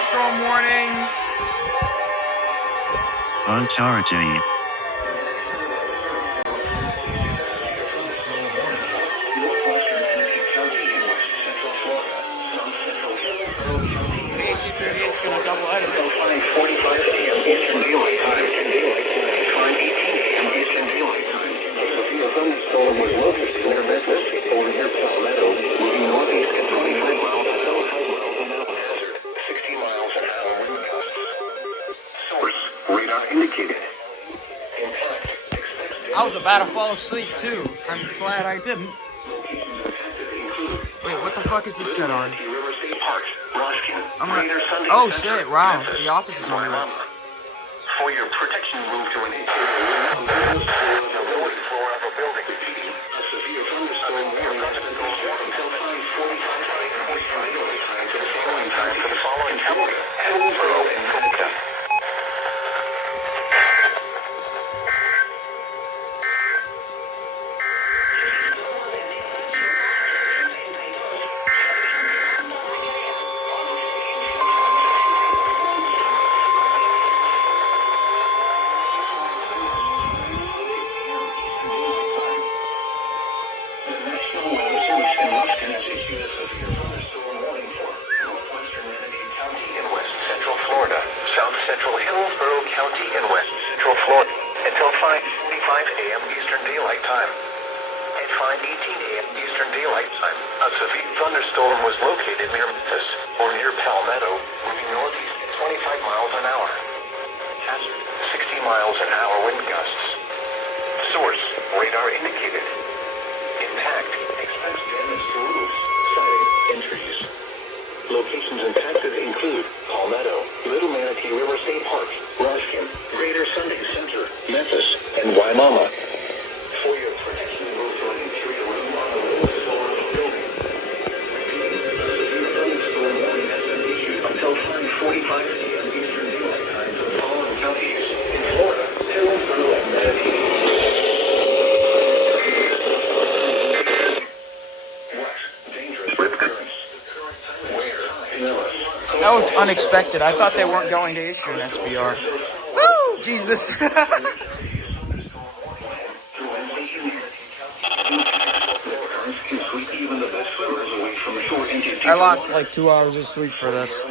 thunderstorm warning. On charging. AC 38 is going to double header. 45 a.m. Eastern Daylight Time. Time 18 a.m. Eastern Daylight Time. A thunderstorm was located near Memphis over near Palmetto, moving northeast at 25 miles an hour. Hazard, 60 miles an hour wind gusts. Source, radar indicated. Impact, I was about to fall asleep too. I'm glad I didn't. Wait, what the fuck is this set on? Oh shit, wow. The office is on here. For your protection, move to an interior floor of a building. A severe thunderstorm warning has been issued until 5:45 a.m. for the following county. Hillsborough and Coca. Central Hillsborough County in West Central Florida until 5:45 a.m. Eastern Daylight Time. At 5:18 a.m. Eastern Daylight Time, a severe thunderstorm was located near Memphis or near Palmetto, moving northeast at 25 miles an hour. Hazard, 60 miles an hour wind gusts. Source, radar indicated. Impact, expects damage to roofs, siding, and trees. Locations impacted include Palmetto, Little Manatee River State Park, Ruskin, Greater Sunday Center, Memphis, and Waimama. For your protection, move to an interior room on the lowest floor of the building. A severe thunderstorm warning has been issued until 5:45 a.m. Eastern Daylight Time for the following counties in Florida, Hillsborough, and Manatee. That was unexpected. I thought they weren't going to issue an SVR. Woo! Jesus. I lost like 2 hours of sleep for this.